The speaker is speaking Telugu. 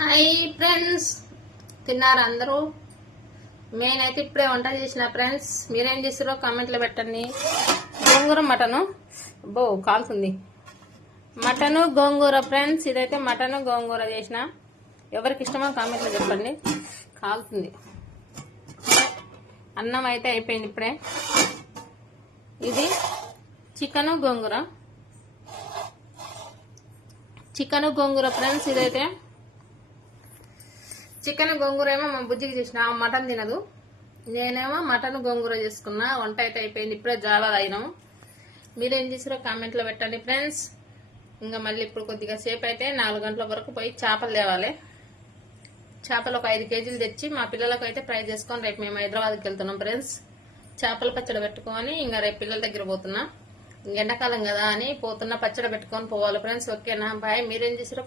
హాయ్ ఫ్రెండ్స్, తిన్నారా అందరూ? నేనైతే ఇప్పుడే వంట చేసిన ఫ్రెండ్స్. మీరేం చేసారో కామెంట్లో పెట్టండి. గోంగూర మటను కాలుతుంది. మటను గోంగూర ఫ్రెండ్స్, ఇదైతే మటను గోంగూర చేసిన. ఎవరికి ఇష్టమో కామెంట్లో చెప్పండి. కాలుతుంది. అన్నం అయితే అయిపోయింది ఇప్పుడే. ఇది చికెను గోంగూర ఫ్రెండ్స్. ఇదైతే చికెన్ గోంగూర ఏమో మా బుజ్జికి చేసిన, మటన్ తినదు. నేనేమో మటన్ గోంగూర చేసుకున్నా. వంట అయితే అయిపోయింది ఇప్పుడే. జావా తాగినాము. మీరేం చేసారో కామెంట్లో పెట్టండి ఫ్రెండ్స్. ఇంకా మళ్ళీ ఇప్పుడు కొద్దిగా సేపు అయితే 4 గంటల వరకు పోయి చేపలు తేవాలి. చేపలు ఒక 5 కేజీలు తెచ్చి మా పిల్లలకు అయితే ఫ్రై చేసుకొని రేపు మేము హైదరాబాద్కి వెళ్తున్నాం ఫ్రెండ్స్. చేపల పచ్చడి పెట్టుకొని ఇంకా రేపు పిల్లల దగ్గర పోతున్నా. ఎండాకాలం కదా అని పోతున్నా. పచ్చడి పెట్టుకొని పోవాలి ఫ్రెండ్స్. ఓకేనా? బాయ్. మీరేం చేసారో